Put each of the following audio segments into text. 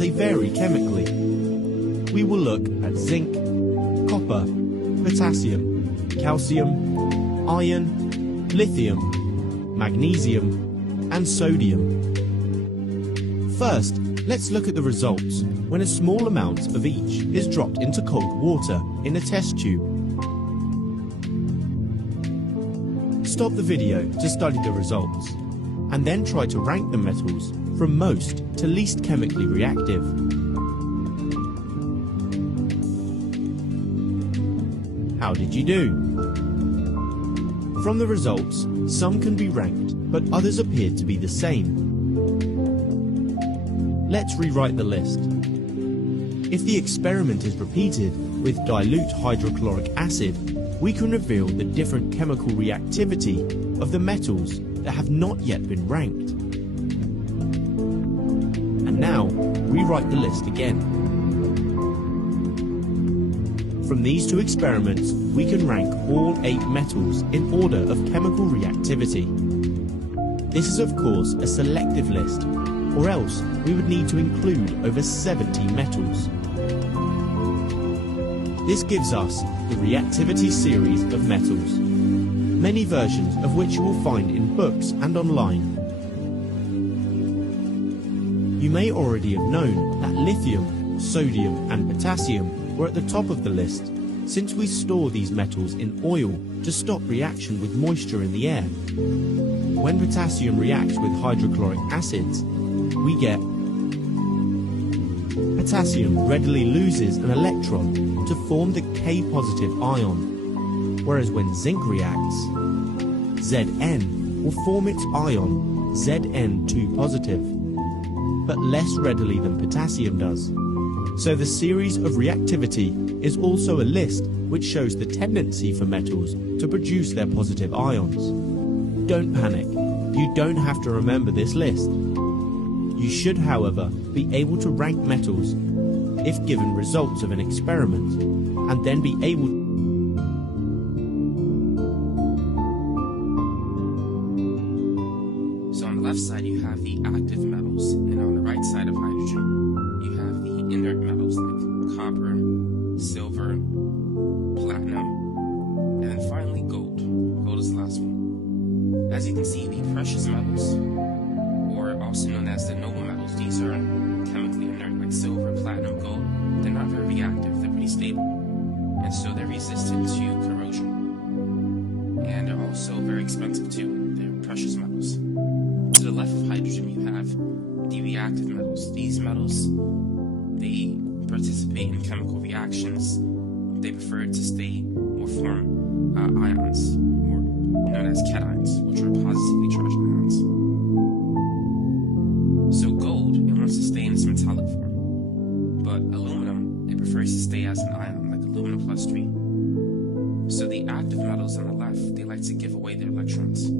they vary chemically. We will look at zinc, copper, potassium, calcium, iron, lithium, magnesium, and sodium. First, let's look at the results when a small amount of each is dropped into cold water in a test tube. Stop the video to study the results, and then try to rank the metals from most to least chemically reactive. How did you do? From the results, some can be ranked, but others appeared to be the same. Let's rewrite the list. If the experiment is repeated with dilute hydrochloric acid, we can reveal the different chemical reactivity of the metals that have not yet been ranked. And now, rewrite the list again. From these two experiments, we can rank all 8 metals in order of chemical reactivity. This is of course a selective list, or else we would need to include over 70 metals. This gives us the reactivity series of metals, many versions of which you will find in books and online. You may already have known that lithium, sodium and potassium were at the top of the list, since we store these metals in oil to stop reaction with moisture in the air. When potassium reacts with hydrochloric acids, we get potassium readily loses an electron to form the K-positive ion, whereas when zinc reacts, Zn will form its ion Zn2 positive, but less readily than potassium does. So the series of reactivity is also a list which shows the tendency for metals to produce their positive ions. Don't panic, you don't have to remember this list. You should, however, be able to rank metals if given results of an experiment, and then be able to So on the left side you have the active metals, and on the right side of hydrogen you have the inert metals like copper, silver, platinum, and then finally gold. Gold is the last one. As you can see, the precious metals, or also known as the noble metals, these are chemically inert like silver, platinum, gold. They're not very reactive, they're pretty stable, and so they're resistant to corrosion. And they're also very expensive too, they're precious metals. To the left of hydrogen you have the reactive metals. These metals, they participate in chemical reactions. They prefer to stay or form ions, or known as cations, which are positively charged ions. So gold, it wants to stay in its metallic form, but aluminum, it prefers to stay as an ion, like aluminum plus 3. So the active metals on the left, they like to give away their electrons.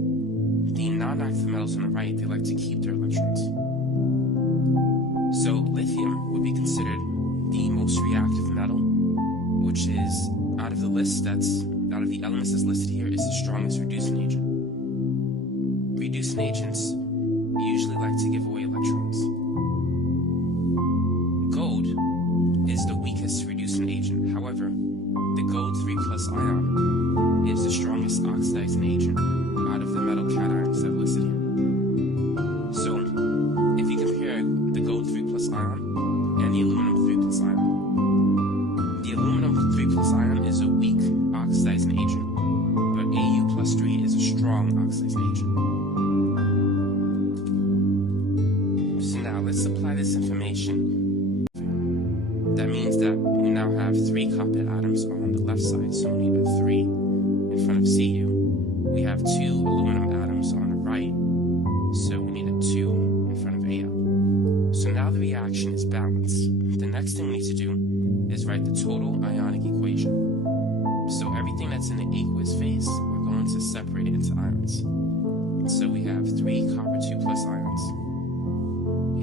The non-active metals on the right, they like to keep their electrons. So lithium would be considered the most reactive metal, which is, out of the elements that's listed here, is the strongest reducing agent. Reducing agents usually like to give away electrons. Gold is the weakest reducing agent. However, the gold 3+ ion is the strongest oxidizing agent out of the metal cations that are listed here. So, if you compare the gold 3+ ion and the aluminum 3+ ion, the aluminum 3+ ion is a weak oxidizing agent, but Au+3 is a strong oxidizing agent. So now let's apply this information. That means that we now have 3 copper atoms on the left side, so we need a 3 in front of Cu. We have 2 aluminum atoms on the right, so we need a 2 in front of Au. So now the reaction is balanced. The next thing we need to do is write the total ionic equation. So everything that's in the aqueous phase, we're going to separate it into ions. So we have 3 copper 2+ ions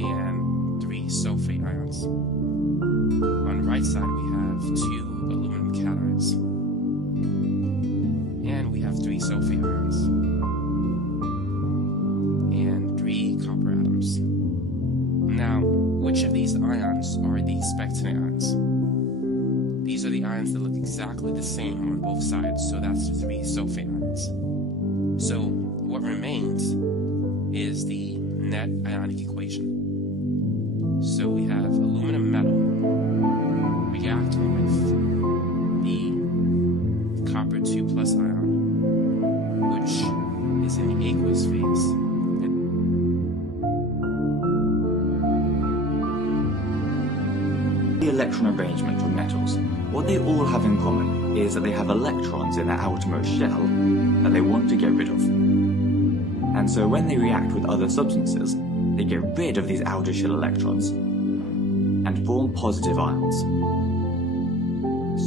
and 3 sulfate ions. On the right side we have 2 aluminum cations, and we have 3 sulfate ions, and 3 copper atoms. Now, which which of these ions are the spectrin ions? These are the ions that look exactly the same on both sides, so that's the 3 sulfate ions. So what remains is the net ionic equation. So we have aluminum metal reacting with the copper 2+ ion, which is in the aqueous phase. The electron arrangement of metals, what they all have in common is that they have electrons in their outermost shell that they want to get rid of. And so when they react with other substances, they get rid of these outer shell electrons and form positive ions.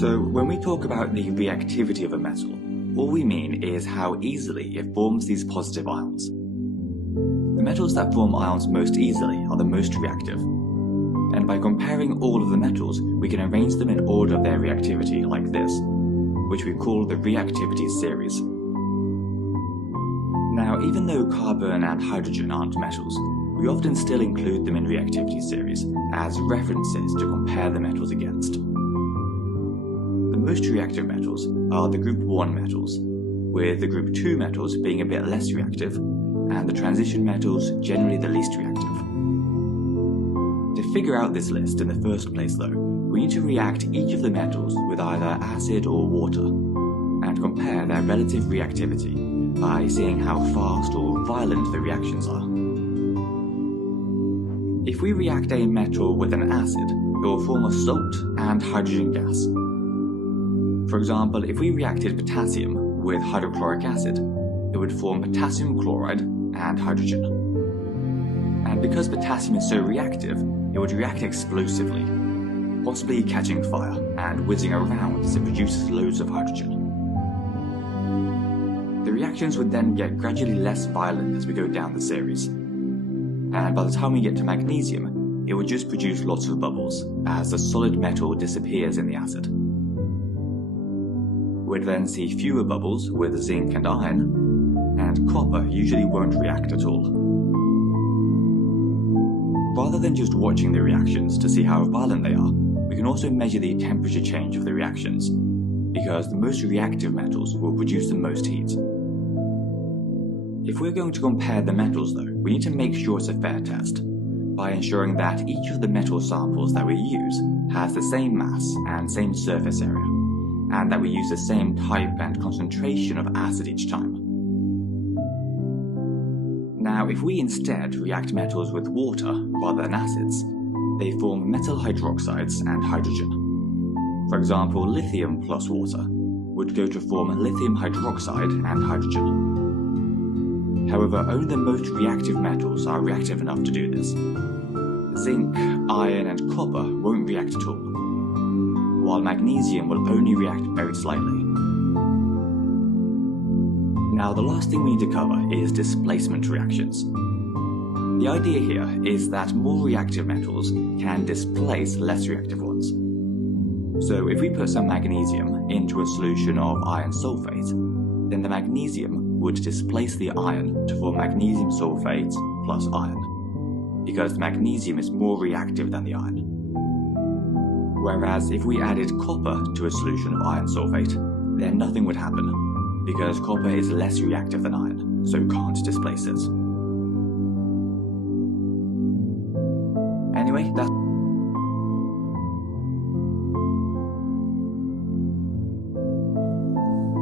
So when we talk about the reactivity of a metal, all we mean is how easily it forms these positive ions. The metals that form ions most easily are the most reactive. And by comparing all of the metals, we can arrange them in order of their reactivity like this, which we call the reactivity series. Now, even though carbon and hydrogen aren't metals, we often still include them in reactivity series as references to compare the metals against. The most reactive metals are the group 1 metals, with the group 2 metals being a bit less reactive, and the transition metals generally the least reactive. To figure out this list in the first place though, we need to react each of the metals with either acid or water, and compare their relative reactivity by seeing how fast or violent the reactions are. If we react a metal with an acid, it will form a salt and hydrogen gas. For example, if we reacted potassium with hydrochloric acid, it would form potassium chloride and hydrogen. And because potassium is so reactive, it would react explosively, possibly catching fire and whizzing around as it produces loads of hydrogen. The reactions would then get gradually less violent as we go down the series. And by the time we get to magnesium, it would just produce lots of bubbles as the solid metal disappears in the acid. We'd then see fewer bubbles with zinc and iron, and copper usually won't react at all. Rather than just watching the reactions to see how violent they are, we can also measure the temperature change of the reactions, because the most reactive metals will produce the most heat. If we're going to compare the metals though, we need to make sure it's a fair test, by ensuring that each of the metal samples that we use has the same mass and same surface area, and that we use the same type and concentration of acid each time. Now, if we instead react metals with water rather than acids, they form metal hydroxides and hydrogen. For example, lithium plus water would go to form lithium hydroxide and hydrogen. However, only the most reactive metals are reactive enough to do this. Zinc, iron, and copper won't react at all, while magnesium will only react very slightly. Now, the last thing we need to cover is displacement reactions. The idea here is that more reactive metals can displace less reactive ones. So if we put some magnesium into a solution of iron sulfate, then the magnesium would displace the iron to form magnesium sulfate plus iron, because the magnesium is more reactive than the iron. Whereas if we added copper to a solution of iron sulfate, then nothing would happen, because copper is less reactive than iron, so can't displace it. Anyway, that's...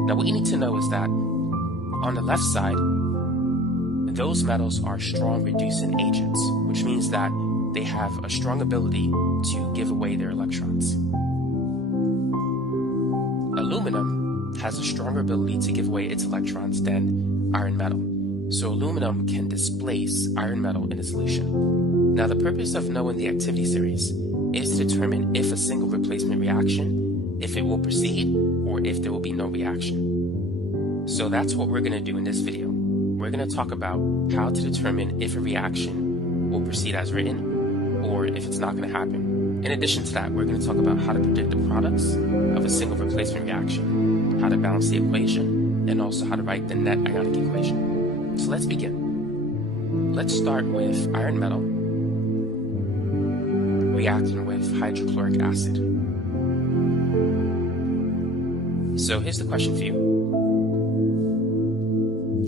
Now what you need to know is that on the left side, those metals are strong reducing agents, which means that they have a strong ability to give away their electrons. Aluminum has a stronger ability to give away its electrons than iron metal. So aluminum can displace iron metal in a solution. Now the purpose of knowing the activity series is to determine if a single replacement reaction, if it will proceed, or if there will be no reaction. So that's what we're going to do in this video. We're going to talk about how to determine if a reaction will proceed as written, or if it's not going to happen. In addition to that, we're going to talk about how to predict the products of a single replacement reaction, how to balance the equation, and also how to write the net ionic equation. So let's begin. Let's start with iron metal reacting with hydrochloric acid. So here's the question for you.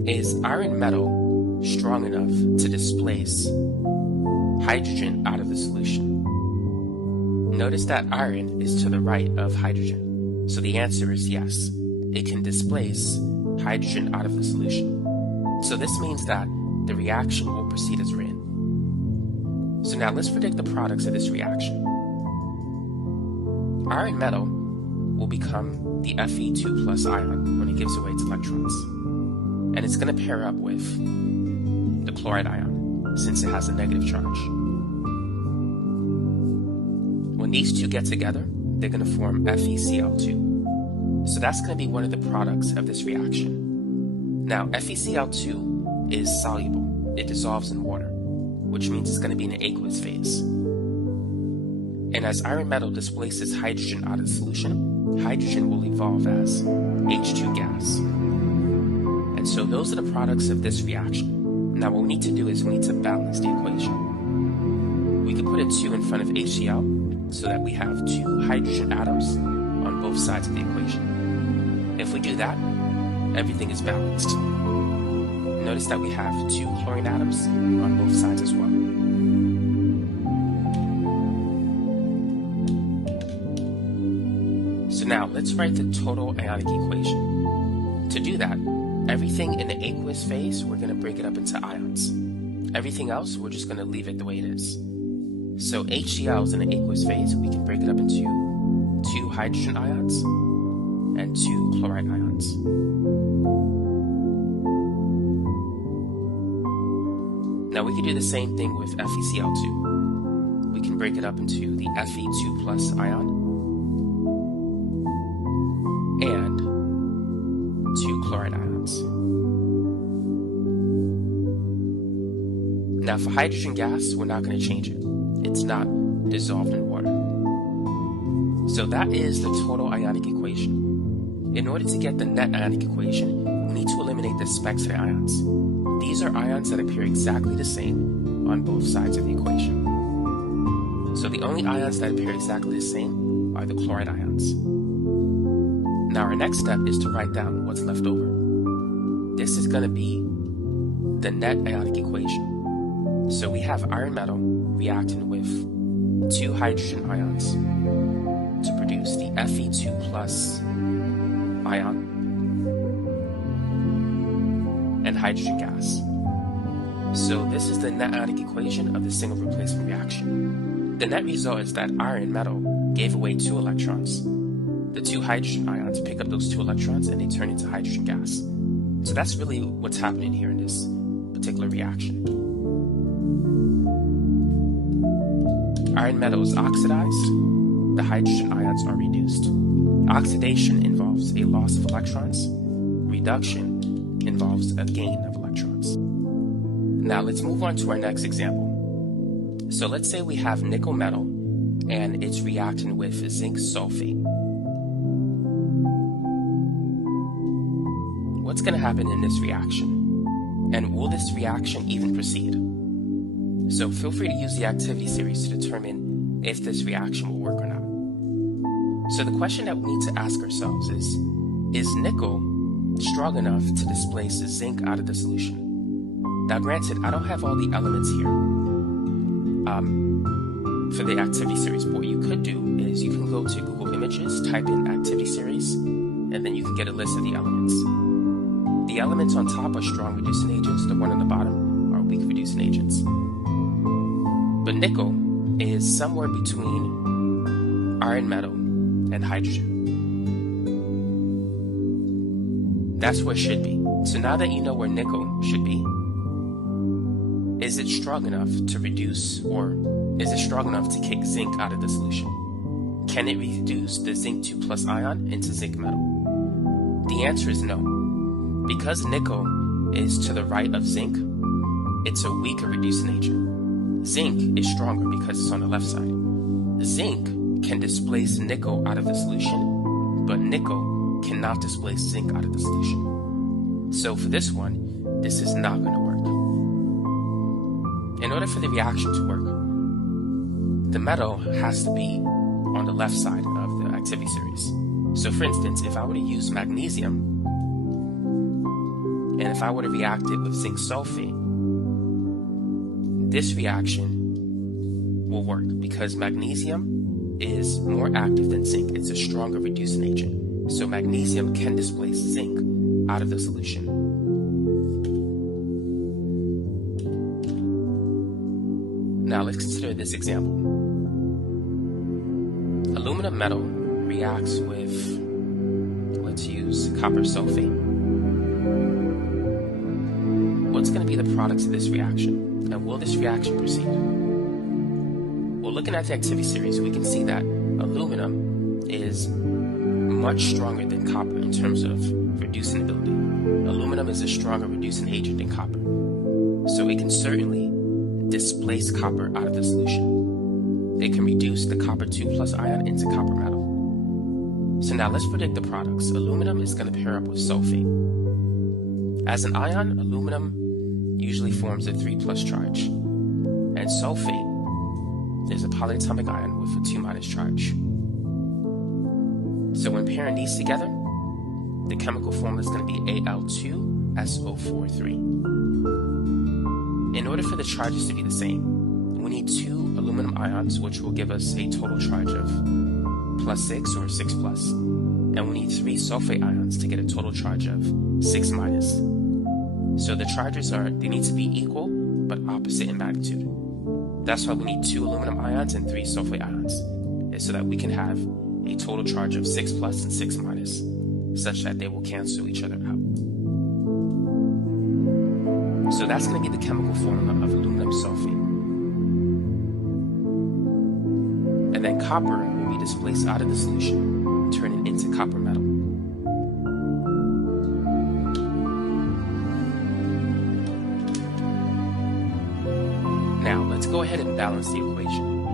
Is iron metal strong enough to displace hydrogen out of the solution? Notice that iron is to the right of hydrogen. So the answer is yes. It can displace hydrogen out of the solution. So this means that the reaction will proceed as written. So now let's predict the products of this reaction. Iron metal will become the Fe2 plus ion when it gives away its electrons. And it's going to pair up with the chloride ion since it has a negative charge. When these two get together, they're going to form FeCl2. So that's going to be one of the products of this reaction. Now, FeCl2 is soluble. It dissolves in water, which means it's going to be in an aqueous phase. And as iron metal displaces hydrogen out of the solution, hydrogen will evolve as H2 gas. And so those are the products of this reaction. Now what we need to do is we need to balance the equation. We could put a 2 in front of HCl so that we have 2 hydrogen atoms on both sides of the equation. If we do that, everything is balanced. Notice that we have 2 chlorine atoms on both sides as well. So now let's write the total ionic equation. To do that, everything in the aqueous phase, we're going to break it up into ions. Everything else, we're just going to leave it the way it is. So HCl is in the aqueous phase. We can break it up into 2 hydrogen ions and 2 chloride ions. Now we can do the same thing with FeCl2. We can break it up into the Fe2 plus ion and 2 chloride ions. Now for hydrogen gas, we're not going to change it. It's not dissolved in water. So that is the total ionic equation. In order to get the net ionic equation, we need to eliminate the specks of the ions. These are ions that appear exactly the same on both sides of the equation. So the only ions that appear exactly the same are the chloride ions. Now our next step is to write down what's left over. This is going to be the net ionic equation. So we have iron metal reacting with 2 hydrogen ions to produce the Fe2 plus ion and hydrogen gas. So this is the net ionic equation of the single replacement reaction. The net result is that iron metal gave away 2 electrons. The 2 hydrogen ions pick up those 2 electrons and they turn into hydrogen gas. So that's really what's happening here in this particular reaction. Iron metal is oxidized. The hydrogen ions are reduced. Oxidation involves a loss of electrons. Reduction involves a gain of electrons. Now let's move on to our next example. So let's say we have nickel metal and it's reacting with zinc sulfate. What's going to happen in this reaction? And will this reaction even proceed? So feel free to use the activity series to determine if this reaction will work or not. So the question that we need to ask ourselves is nickel strong enough to displace zinc out of the solution? Now granted, I don't have all the elements here for the activity series, but what you could do is you can go to Google Images, type in activity series, and then you can get a list of the elements. The elements on top are strong reducing agents, the one on the bottom are weak reducing agents. But nickel is somewhere between iron metal and hydrogen. That's where it should be. So now that you know where nickel should be, is it strong enough to reduce, or is it strong enough to kick zinc out of the solution? Can it reduce the zinc 2 plus ion into zinc metal? The answer is no. Because nickel is to the right of zinc, it's a weaker reducing agent. Zinc is stronger because it's on the left side. Zinc can displace nickel out of the solution, but nickel cannot displace zinc out of the solution. So for this one, this is not going to work. In order for the reaction to work, the metal has to be on the left side of the activity series. So for instance, if I were to use magnesium, and if I were to react it with zinc sulfate, this reaction will work because magnesium is more active than zinc. It's a stronger reducing agent. So magnesium can displace zinc out of the solution. Now let's consider this example. Aluminum metal reacts with, let's use copper sulfate. What's going to be the products of this reaction? And will this reaction proceed? Well, looking at the activity series, we can see that aluminum is much stronger than copper in terms of reducing ability. Aluminum is a stronger reducing agent than copper. So it can certainly displace copper out of the solution. It can reduce the copper 2+ ion into copper metal. So now let's predict the products. Aluminum is going to pair up with sulfate. As an ion, aluminum usually forms a 3+ charge, and sulfate is a polyatomic ion with a 2- charge. So when pairing these together, the chemical formula is going to be Al2SO43. In order for the charges to be the same, we need 2 aluminum ions, which will give us a total charge of +6 or 6+, and we need 3 sulfate ions to get a total charge of 6-. So the charges they need to be equal but opposite in magnitude. That's why we need 2 aluminum ions and 3 sulfate ions, so that we can have a total charge of 6+ and 6-, such that they will cancel each other out. So that's going to be the chemical formula of aluminum sulfate. And then copper will be displaced out of the solution, turning into copper metal. Now, let's go ahead and balance the equation.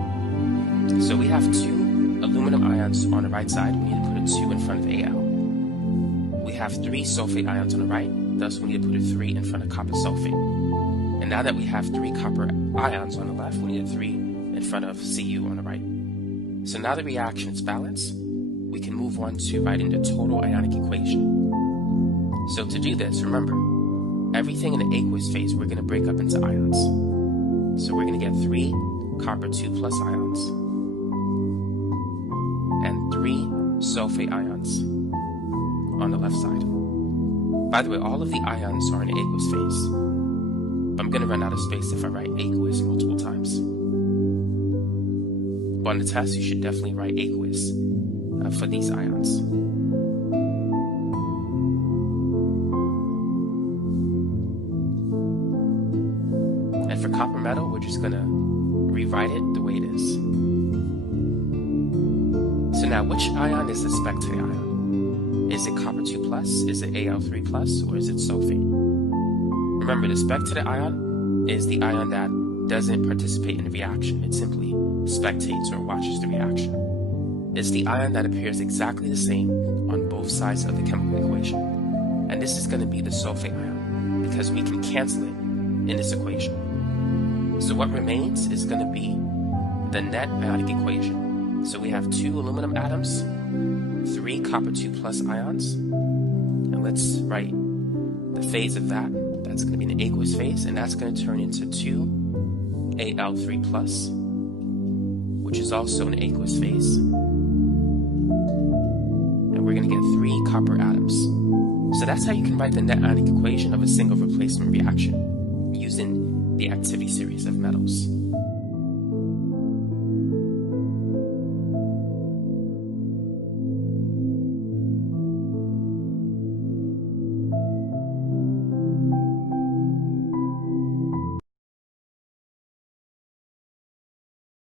So we have 2 aluminum ions on the right side. We need to put a 2 in front of Al. We have 3 sulfate ions on the right. Thus, we need to put a 3 in front of copper sulfate. And now that we have 3 copper ions on the left, we need a 3 in front of Cu on the right. So now the reaction is balanced. We can move on to writing the total ionic equation. So to do this, remember, everything in the aqueous phase we're going to break up into ions. So we're going to get 3 copper 2+ ions and 3 sulfate ions on the left side. By the way, all of the ions are in the aqueous phase. I'm going to run out of space if I write aqueous multiple times. But on the test, you should definitely write aqueous for these ions. And for copper metal, we're just going to rewrite it the way it is. So now, which ion is the spectator ion? Is it copper 2+, is it Al3+, or is it sulfate? Remember, the spectator ion is the ion that doesn't participate in the reaction. It simply spectates or watches the reaction. It's the ion that appears exactly the same on both sides of the chemical equation. And this is going to be the sulfate ion, because we can cancel it in this equation. So what remains is going to be the net ionic equation. So we have 2 aluminum atoms, 3 copper 2+ ions, and let's write the phase of that. That's going to be an aqueous phase, and that's going to turn into 2 Al3+, which is also an aqueous phase. And we're going to get 3 copper atoms. So that's how you can write the net ionic equation of a single replacement reaction using the activity series of metals.